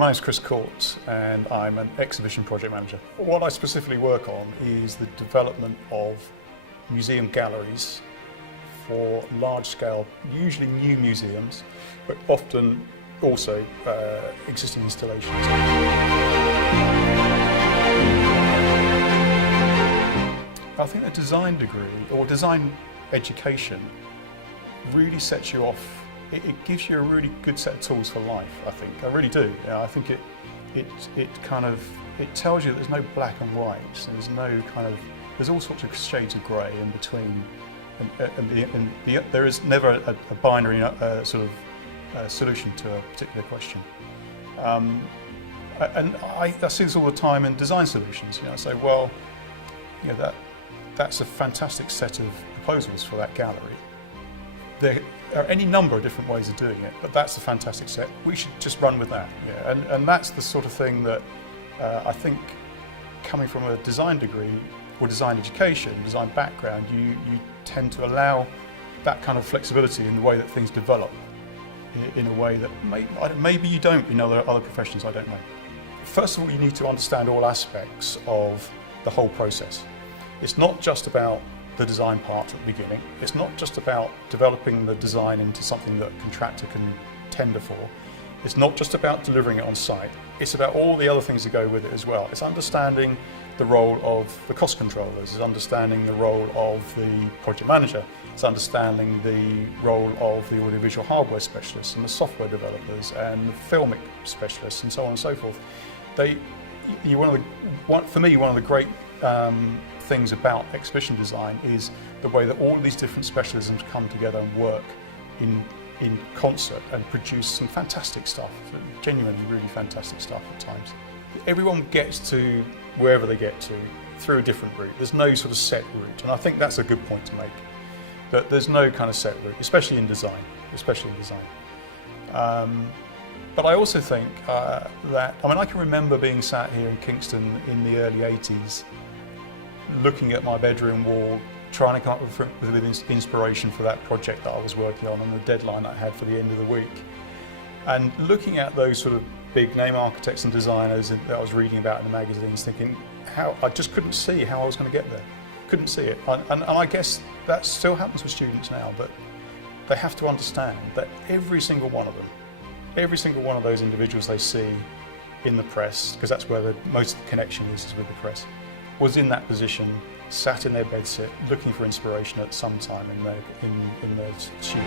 my name's Chris Court and I'm an exhibition project manager. What I specifically work on is the development of museum galleries for large-scale, usually new museums, but often also existing installations. I think a design degree or design education really sets you off. It gives you a really good set of tools for life, I think. I really do. I think it tells you there's no black and white. So there's all sorts of shades of grey in between, and there is never a binary sort of solution to a particular question. And I see this all the time in design solutions. I say, well, that's a fantastic set of proposals for that gallery. There are any number of different ways of doing it, but that's a fantastic set. We should just run with that. Yeah. And that's the sort of thing that I think, coming from a design degree or design education, design background, you tend to allow that kind of flexibility in the way that things develop, in a way that maybe you don't in other professions, I don't know. First of all, you need to understand all aspects of the whole process. It's not just about the design part at the beginning. It's not just about developing the design into something that a contractor can tender for. It's not just about delivering it on site. It's about all the other things that go with it as well. It's understanding the role of the cost controllers. It's understanding the role of the project manager. It's understanding the role of the audiovisual hardware specialists and the software developers and the filmic specialists and so on and so forth. For me, one of the great things about exhibition design is the way that all of these different specialisms come together and work in concert and produce some fantastic stuff, genuinely really fantastic stuff at times. Everyone gets to wherever they get to through a different route. There's no sort of set route, and I think that's a good point to make, that there's no kind of set route, especially in design. But I also think I can remember being sat here in Kingston in the early 80s, looking at my bedroom wall, trying to come up with inspiration for that project that I was working on and the deadline I had for the end of the week. And looking at those sort of big name architects and designers that I was reading about in the magazines, thinking how I just couldn't see how I was going to get there. Couldn't see it. And I guess that still happens with students now, but they have to understand that every single one of those individuals they see in the press, because that's where most of the connection is with the press, was in that position, sat in their bedsit, looking for inspiration at some time in their studio.